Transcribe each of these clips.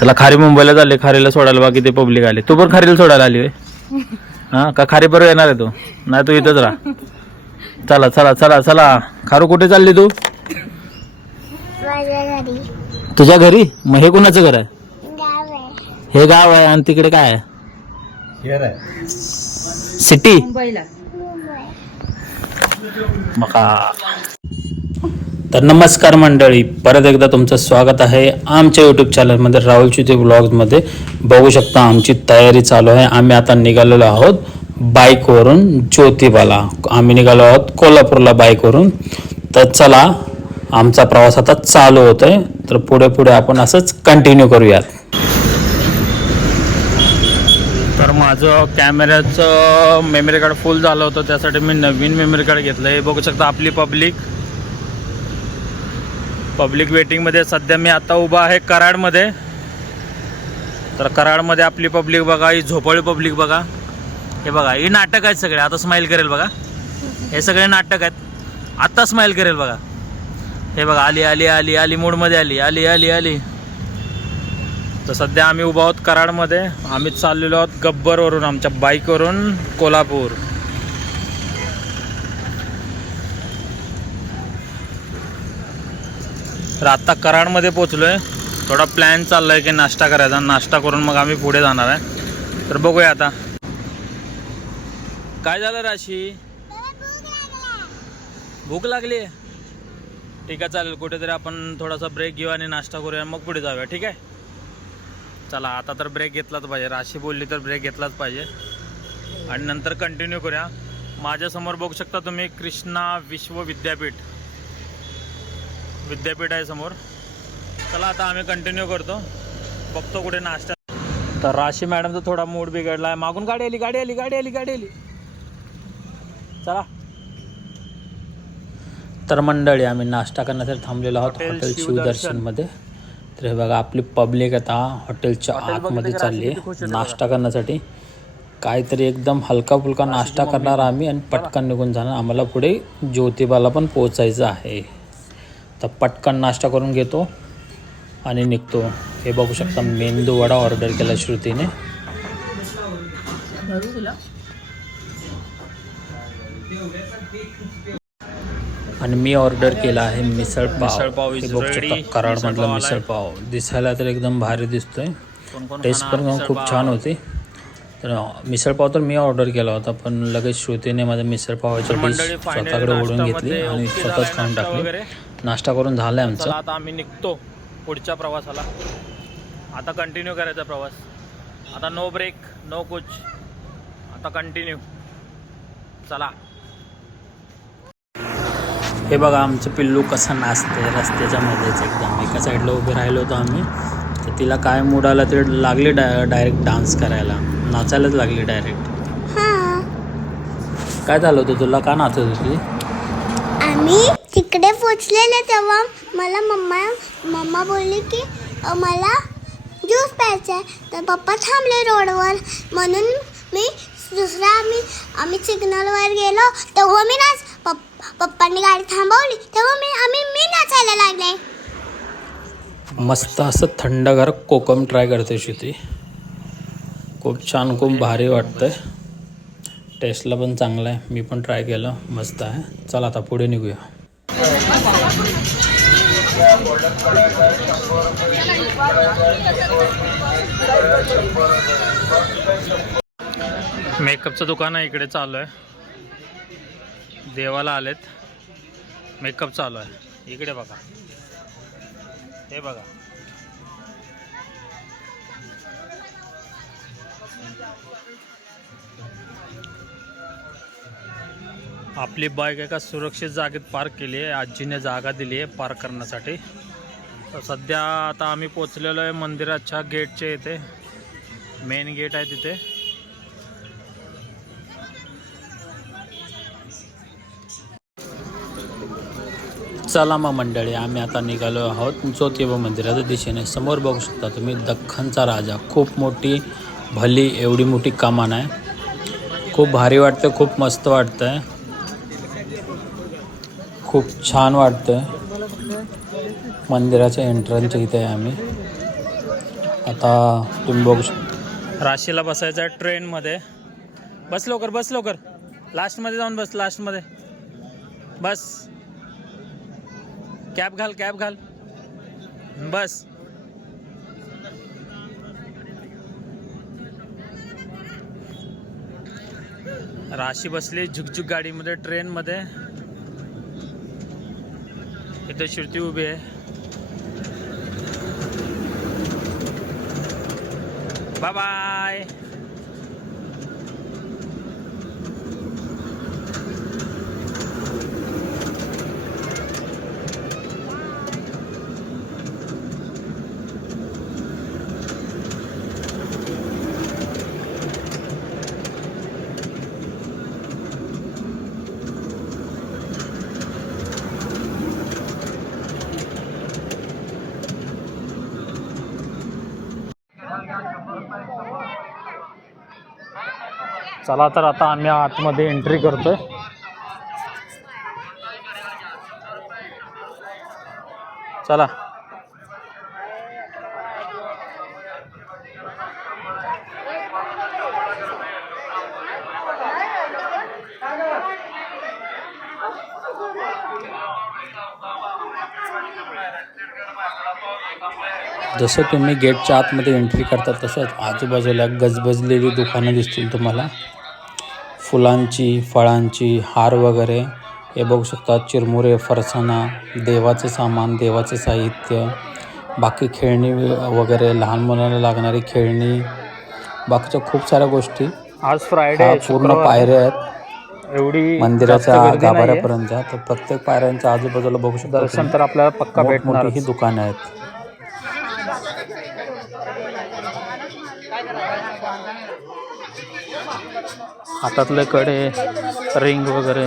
चला खारी मुंबईला चालले खारीला सोडायला बाकी ते पब्लिक आले. तू पण खारीला सोडायला आली होय? हा? का खारी बरोबर येणार आहे तू? नाही तू इथंच राहा. चला चला चला चला. खारू कुठे चालली तू? तुझ्या घरी? मग हे कुणाचं घर आहे? हे गाव आहे आणि तिकडे काय आहे? सिटी? मुंबई मका. तर नमस्कार मंडळी परत एकदा तुमचं स्वागत आहे आमच्या यूट्यूब चॅनलमध्ये राहुल चुते ब्लॉग्समध्ये बघू शकता आमची तयारी चालू आहे. आम्ही आता निघालेलो आहोत बाईकवरून ज्योतिबाला. आम्ही निघालो आहोत कोल्हापूरला बाईकवरून. तर चला आमचा प्रवास आता चालू होतोय. तर पुढे पुढे आपण असंच कंटिन्यू करूयात. तर माझं कॅमेऱ्याचं मेमरी कार्ड फुल झालं होतं. त्यासाठी मी नवीन मेमरी कार्ड घेतलं हे बघू शकता आपली पब्लिक पब्लिक वेटिंगमध्ये सध्या मी आता उभा आहे कराडमध्ये तर कराडमध्ये आपली पब्लिक बघा ही झोपाळी पब्लिक बघा. हे बघा ही नाटक आहेत सगळे. आता स्माईल करेल बघा. हे सगळे नाटक आहेत. आत्ता स्माईल करेल बघा. हे बघा आली आली आली आली मूडमध्ये आली. आली आली आली. तर सध्या आम्ही उभा आहोत कराडमध्ये आम्ही चाललेलो आहोत गब्बरवरून आमच्या बाईकवरून कोल्हापूर. तर आत्ता कराडमध्ये पोचलो आहे थोडा प्लॅन चाललाय की नाश्ता करायचा. नाश्ता करून मग आम्ही पुढे जाणार आहे. तर बघूया आता. काय झालं राशी? भूक लागली. ठीक आहे चालेल. कुठेतरी आपण थोडासा ब्रेक घेऊ आणि नाश्ता करूया. मग पुढे जाऊया. ठीक आहे? चला आता तर ब्रेक घेतलाच पाहिजे. राशी बोलली तर ब्रेक घेतलाच पाहिजे. आणि नंतर कंटिन्यू करूया. माझ्यासमोर बघू शकता तुम्ही कृष्णा विश्व विद्यापीठ. विद्यापीठ आहे समोर. चला आता आम्ही कंटिन्यू करतो. बघतो कुठे नाश्ता. तर राशी मॅडमचा थोडा मूड बिघडला आहे मागून गाडी आली गाडी आली गाडी आली गाडी आली. चला. तर मंडळी आम्ही नाश्ता करण्यासाठी थांबलेलो आहोत हॉटेल हॉटेल शिवदर्शन. शिवदर्शनमध्ये. तर हे बघा आपली पब्लिक आता हॉटेलच्या आतमध्ये चालली आहे नाश्ता करण्यासाठी. काहीतरी एकदम हलका फुलका नाश्ता करणार आम्ही आणि पटकन निघून जाणार. आम्हाला पुढे ज्योतिबाला पण पोचायचं आहे. तर पटकन नाश्ता करून घेतो आणि निघतो हे बघू शकता मेंदू वडा ऑर्डर केला श्रुतीने आणि मी ऑर्डर केला आहे मिसळ मिसळ पाव पाव is बघू ready. शकता कराडमधला मिसळ पाव मिसळ आलाय. पाव दिसायला तर एकदम भारी दिसतोय टेस्ट पण खूप? छान होती तर मिसळ पाव तर मी ऑर्डर केला होता पण लगेच श्रुतीने माझ्या मिसळ पावाची तर डिश स्वतःकडे ओढून घेतली आणि स्वतःच खाऊन टाकली. नाश्ता करून झालाय चला आमचा आता आम्ही निघतो पुढच्या प्रवासाला. आता कंटिन्यू करायचा प्रवास. आता नो ब्रेक नो कुछ. आता कंटिन्यू चला. हे बघा आमचं पिल्लू कसं नाचते रस्त्याच्या मध्येच एकदम. एका साईडला उभे राहिलो होतो आम्ही. तर तिला काय मूड आला ते लागली डाय डायरेक्ट डान्स करायला. नाचायलाच लागली डायरेक्ट हा. काय झालं होतं तुला? का नाचत होती? आम्ही तिकडे पोचलेले तेव्हा मला मम्मा मम्मा बोलली की मला ज्यूस प्यायचा आहे तर पप्पा थांबले रोडवर. म्हणून मी दुसरा आम्ही आम्ही सिग्नलवर गेलो. तेव्हा मी नाच पप्पा पप्पांनी गाडी थांबवली. तेव्हा मी आम्ही मी नाचायला लागले. मस्त असं थंडगार कोकम ट्राय करते श्रुती. खूप छान खूप भारी वाटतंय. टेस्टला पण चांगलं आहे. मी पण ट्राय केलं. मस्त आहे. चला आता पुढे निघूया. मेकअपचं दुकान आहे इकडे चालू आहे. देवाला आलेत. मेकअप चालू आहे. इकडे बघा. हे बघा. आपली बाईक एका सुरक्षित जागेत पार्क केली आहे. आजीने जागा दिली आहे पार्क करण्यासाठी. तर सध्या आता आम्ही पोचलेलो आहे मंदिराच्या गेटच्या इथे. मेन गेट आहे तिथे. चला मग मंडळी आम्ही आता निघालो आहोत ज्योतिबा मंदिराच्या दिशेने. समोर बघू शकता तुम्ही दख्खनचा राजा. खूप मोठी भली एवढी मोठी कमान आहे. खूप भारी वाटतं खूप मस्त वाटतंय. खूप छान वाटतंय. मंदिराच्या एंट्रन्सच्या इथे आहे आम्ही. आता तुम्ही बघू शकता राशीला बसायचं आहे ट्रेनमध्ये बस लवकर बस लवकर. लास्टमध्ये जाऊन बस लास्टमध्ये बस. कॅब घाल कॅब घाल. बस. राशी बसली झुकझुक गाडीमध्ये ट्रेनमध्ये इथे शिरती उभी आहे. बाय चला तर आता आम्ही आतमध्ये एंट्री करतोय. चला. जसं तुम्ही गेटच्या आतमध्ये एंट्री करता तसंच आजूबाजूला गजबजलेली दुकानं दिसतील तुम्हाला. फुलांची फळांची हार वगैरे. हे बघू शकता चिरमुरे फरसाणा देवाचं सामान देवाचं साहित्य. बाकी खेळणी वगैरे लहान मुलांना लागणारी खेळणी. बाकीच्या खूप साऱ्या गोष्टी. आज फ्रायडे पूर्ण. पायऱ्या आहेत. एवढी मंदिराच्या. गाभाऱ्यापर्यंत तर प्रत्येक पायऱ्यांच्या आजूबाजूला बघू शकता दर्शन. तर आपल्याला पक्का भेटणार ही दुकानं आहेत. हातातले कडे रिंग वगैरे.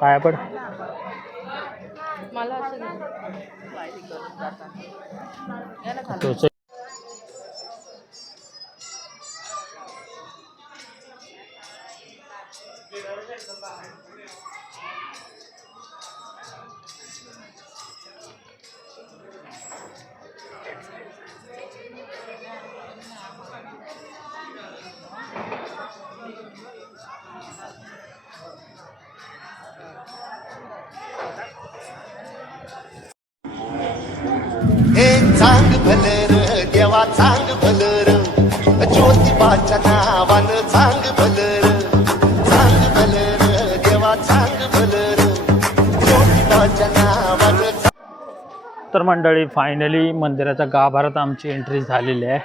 पाया पड मला असं तर मंडळी फायनली मंदिराच्या गाभारात आमची एंट्री झालेली आहे.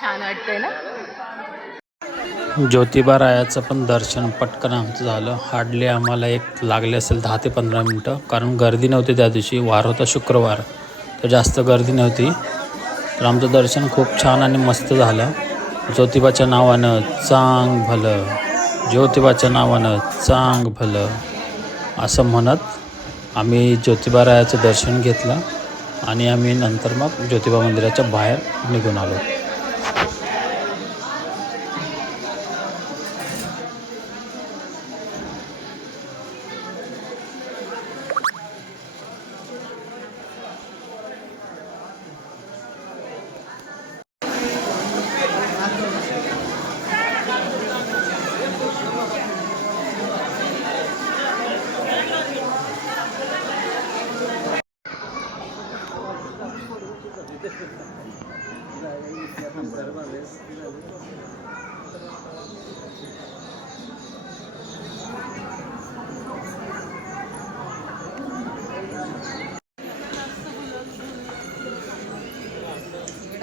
छान वाटतंय ना? ज्योतिबा रायाचं पण दर्शन पटकन आमचं झालं. हार्डली आम्हाला एक लागले असेल दहा ते पंधरा मिनटं. कारण गर्दी नव्हती त्या दिवशी. वार होता शुक्रवार. तर जास्त गर्दी नव्हती. तर आमचं दर्शन खूप छान आणि मस्त झालं. ज्योतिबाच्या नावानं चांग भलं. ज्योतिबाच्या नावानं चांग भलं. असं म्हणत आम्ही ज्योतिबा रायाचं दर्शन घेतलं. आणि आम्ही नंतर मग ज्योतिबा मंदिराच्या बाहेर निघून आलो.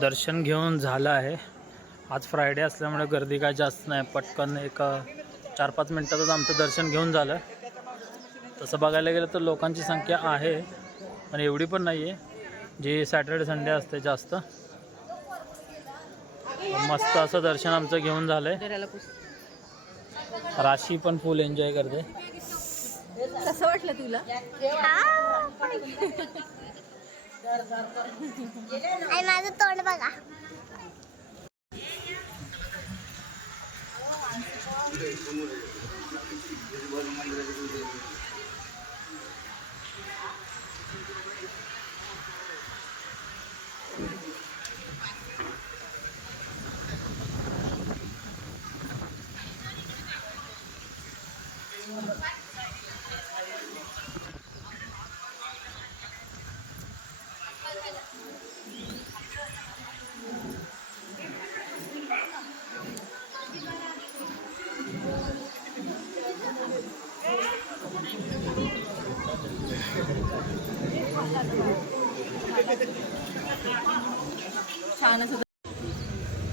दर्शन घेऊन झालं आहे. आज फ्रायडे असल्यामुळे गर्दी काय जास्त नाही. पटकन एक चार पाच मिनटातच आमचं दर्शन घेऊन झालं. तसं बघायला गेलं तर लोकांची संख्या आहे पण एवढी पण नाही आहे जी सॅटर्डे संडे असते जास्त. मस्त असं दर्शन आमचं घेऊन झालं आहे राशी पण फुल एन्जॉय करते. कसं वाटलं तुला? आणि माझं तोंड बघा.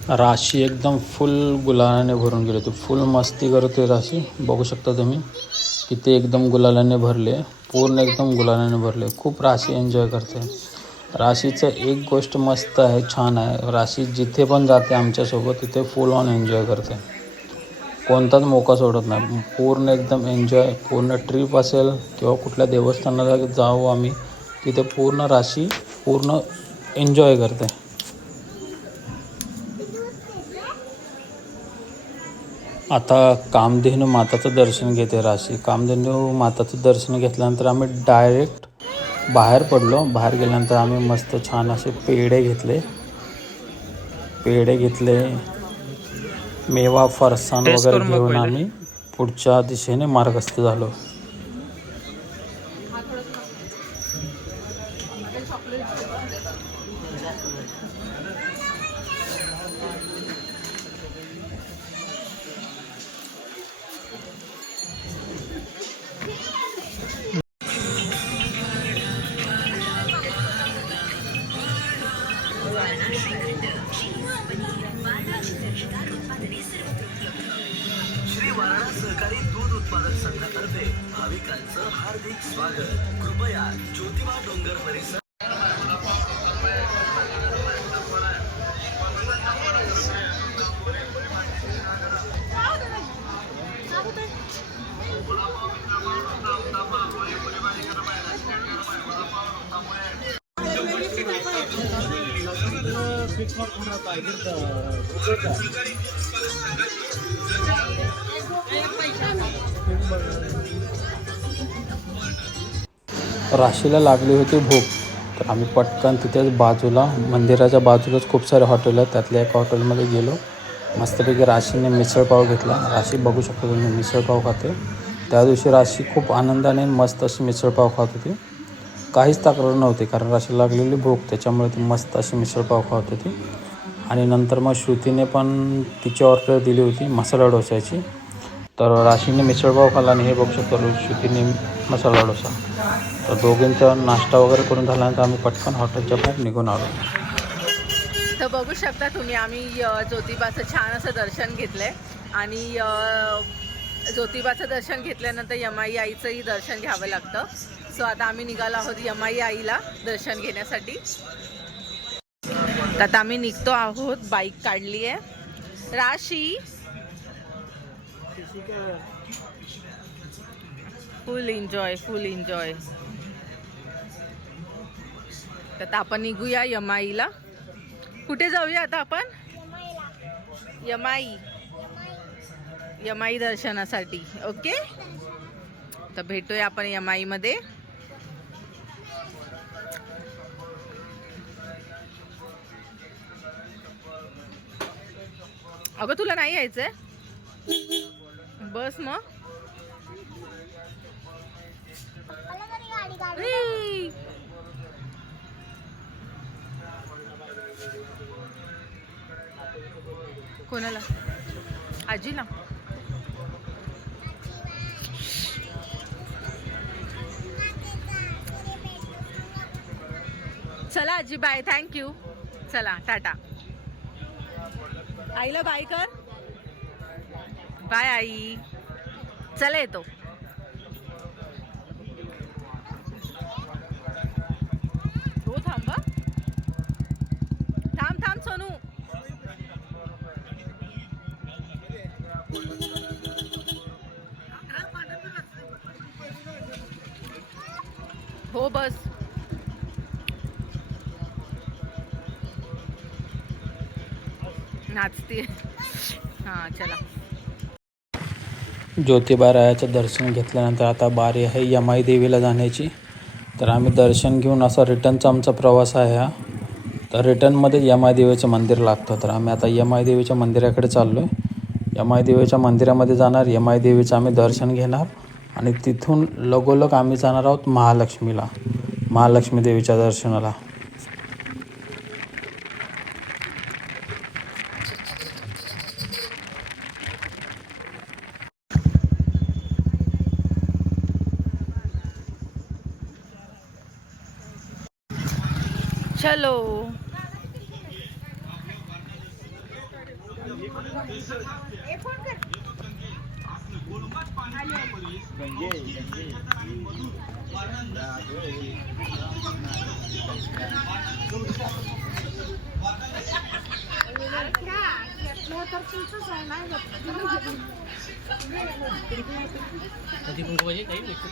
राशी एकदम फुल गुलालाने भरून गेली होती. फुल मस्ती करते राशी. बघू शकता तुम्ही किती एकदम गुलालाने भरले. पूर्ण एकदम गुलालाने भरले. खूप राशी एन्जॉय करते. राशीचं एक गोष्ट मस्त आहे छान आहे. राशी जिथे पण जाते आमच्यासोबत तिथे फुल ऑन एन्जॉय करते. कोणताच मोका सोडत नाही. पूर्ण एकदम एन्जॉय पूर्ण ट्रिप असेल किंवा कुठल्या देवस्थानाला जाऊ आम्ही तिथे पूर्ण राशी पूर्ण एन्जॉय करते. आता कामधेनू माताचं दर्शन घेते राशी. कामधेनू माताचं दर्शन घेतल्यानंतर आम्ही डायरेक्ट बाहेर पडलो. बाहेर गेल्यानंतर आम्ही मस्त छान असे पेढे घेतले. पेढे घेतले. मेवा फरसाण वगैरे घेऊन आम्ही पुढच्या दिशेने मार्गस्थ झालो. श्री वारणा सहकारी दूध उत्पादक संघातर्फे भाविकांचं हार्दिक स्वागत. कृपया ज्योतिबा डोंगर परिसर राशीला लागली होती भूक. तर आम्ही पटकन तिथेच बाजूला मंदिराच्या बाजूलाच खूप सारे हॉटेल आहेत. त्यातल्या एका हॉटेलमध्ये गेलो. मस्तपैकी राशीने मिसळपाव घेतला. राशी बघू शकतो तुम्ही मिसळपाव खाते त्या दिवशी राशी खूप आनंदाने मस्त अशी मिसळपाव खात होती. काहीच तक्रार नव्हती कारण राशीला लागलेली भूक. त्याच्यामुळे ती मस्त अशी मिसळपाव खात होती. आणि नंतर मग श्रुतीने पण तिची ऑर्डर दिली होती मसाला डोस्याची तर राशीने मिसळपाव खाल्ला आणि हे बघू शकतो श्रुतीने मसाला डोसा. तर दोघींचा नाश्ता वगैरे करून झाल्यानंतर आम्ही पटकन हॉटेलच्या बाहेर निघून आलो. तर बघू शकता तुम्ही आम्ही ज्योतिबाचं छान असं दर्शन घेतलंय. आणि ज्योतिबाचं दर्शन घेतल्यानंतर यमाई आईचंही दर्शन घ्यावं लागतं. सो आता आम्ही निघालो आहोत यमाई आईला दर्शन घेण्यासाठी. तर आता आम्ही निघतो आहोत बाईक काढली आहे राशी. फुल एन्जॉय फुल एन्जॉय तर आता आपण निघूया यमाईला. कुठे जाऊया आता आपण? यमाई. यमाई दर्शनासाठी ओके? तर भेटूया आपण यमाई अगं तुला नाही यायचंय? बस मग. कोणाला? आजीला. चला आजी बाय थँक्यू चला टाटा. आईला बाय कर. बाय आई. चला येतो हो थांबा थांब थांब सोनू हो बस दिसते हां चला. ज्योतिबारायाचं दर्शन घेतल्यानंतर आता बारी आहे यमाई देवीला जाण्याची. तर आम्ही दर्शन घेऊन असा रिटर्नचा आमचा प्रवास आहे हा. तर रिटर्नमध्ये यमाई देवीचं मंदिर लागतं. तर आम्ही आता यमाई देवीच्या मंदिराकडे चाललो आहे यमाई देवीच्या मंदिरामध्ये जाणार यमाई देवीचं आम्ही दर्शन घेणार आणि तिथून लगोलग आम्ही जाणार आहोत महालक्ष्मीला महालक्ष्मी देवीच्या दर्शनाला. Tadi bungkus aja kayak gitu, ikut.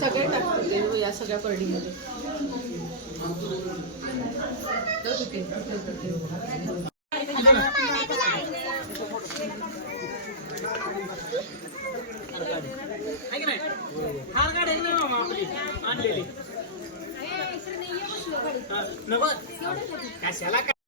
सगळे टाकतो या सगळ्या पर्डीमध्ये कशाला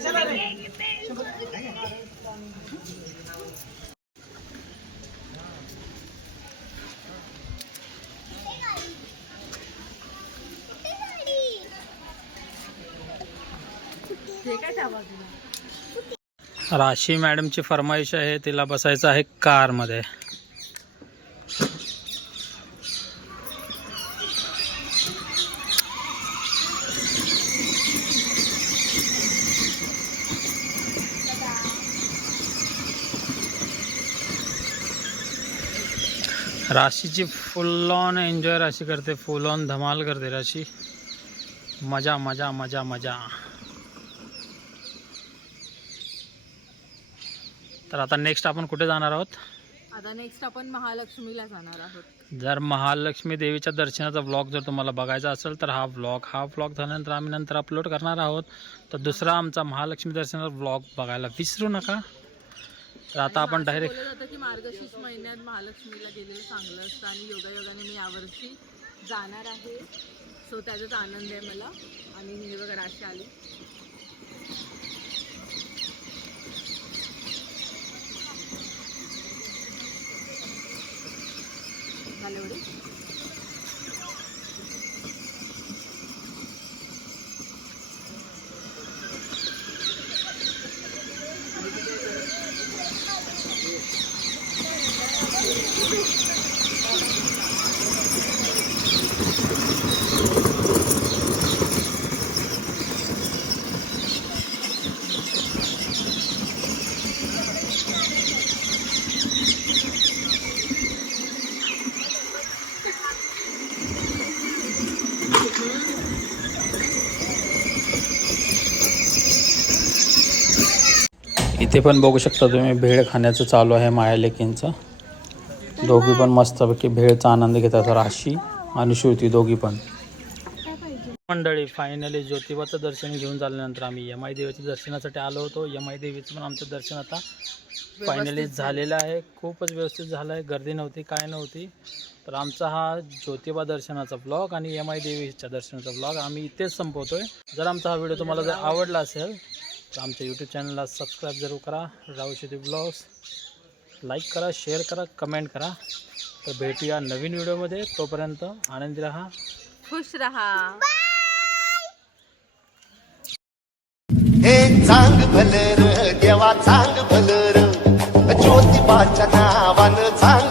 चला हे काय त्या बाजूला राशी मॅडमची फरमाईश आहे तिला बसायचं आहे कारमध्ये. राशीची फुल ऑन एन्जॉय राशी करते फुल ऑन धमाल करते राशी. मजा मजा मजा मजा. तर आता नेक्स्ट आपण कुठे जाणार आहोत? आता नेक्स्ट आपण महालक्ष्मीला जाणार आहोत. जर महालक्ष्मी देवीच्या दर्शनाचा व्लॉग जर तुम्हाला बघायचा असेल तर हा व्लॉग हा व्लॉग झाल्यानंतर आम्ही नंतर अपलोड करणार आहोत. तर दुसरा आमचा महालक्ष्मी दर्शनाचा व्लॉग बघायला विसरू नका. तर आता आपण डायरेक्ट की मार्गशीर्ष महिन्यात महालक्ष्मीला गेलेलं चांगलं असतं आणि योगायोगाने मी यावर्षी जाणार आहे. सो त्याचाच आनंद आहे मला. आणि हे बघा राशी आली. झालं इथे पण बघू शकता तुम्ही. भेळ खाण्याचं चालू आहे माया लेकींचं. दोघी पण मस्तपैकी भेळचा आनंद घेतात राशी आणि श्रुती दोघी पण. मंडळी फायनली ज्योतिबाचं दर्शन घेऊन झाल्यानंतर आम्ही यमाई देवीच्या दर्शनासाठी आलो होतो. यमाई देवीचं पण आमचं दर्शन आता फायनली झालेलं आहे. खूपच व्यवस्थित झालं आहे. गर्दी नव्हती काय नव्हती. तर आमचा हा ज्योतिबा दर्शनाचा ब्लॉग आणि यमाई देवीच्या दर्शनाचा ब्लॉग आम्ही इथेच संपवतोय. जर आमचा हा व्हिडिओ तुम्हाला जर आवडला असेल तर आमच्या यूट्यूब चॅनलला सबस्क्राईब जरूर करा. राहू शेती ब्लॉग्स लाईक करा शेअर करा कमेंट करा. तर भेटूया नवीन व्हिडिओमध्ये तोपर्यंत आनंदी राहा. खुश रहा. हे चांग भलर देवा चांग भलर ज्योतिबाच्या नावानं चांग